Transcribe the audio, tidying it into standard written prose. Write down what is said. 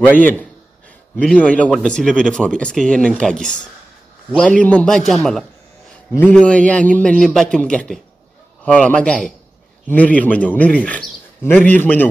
waaye yéen millions yi la wadd si levée de fonds bi est-ce que yéen nañ kaa gis waa lii moom ba jàmm la millions yaa ngi mel ni bàccum gerte xoolal ma gars yi na riir ma ñëw na riir ma ñëw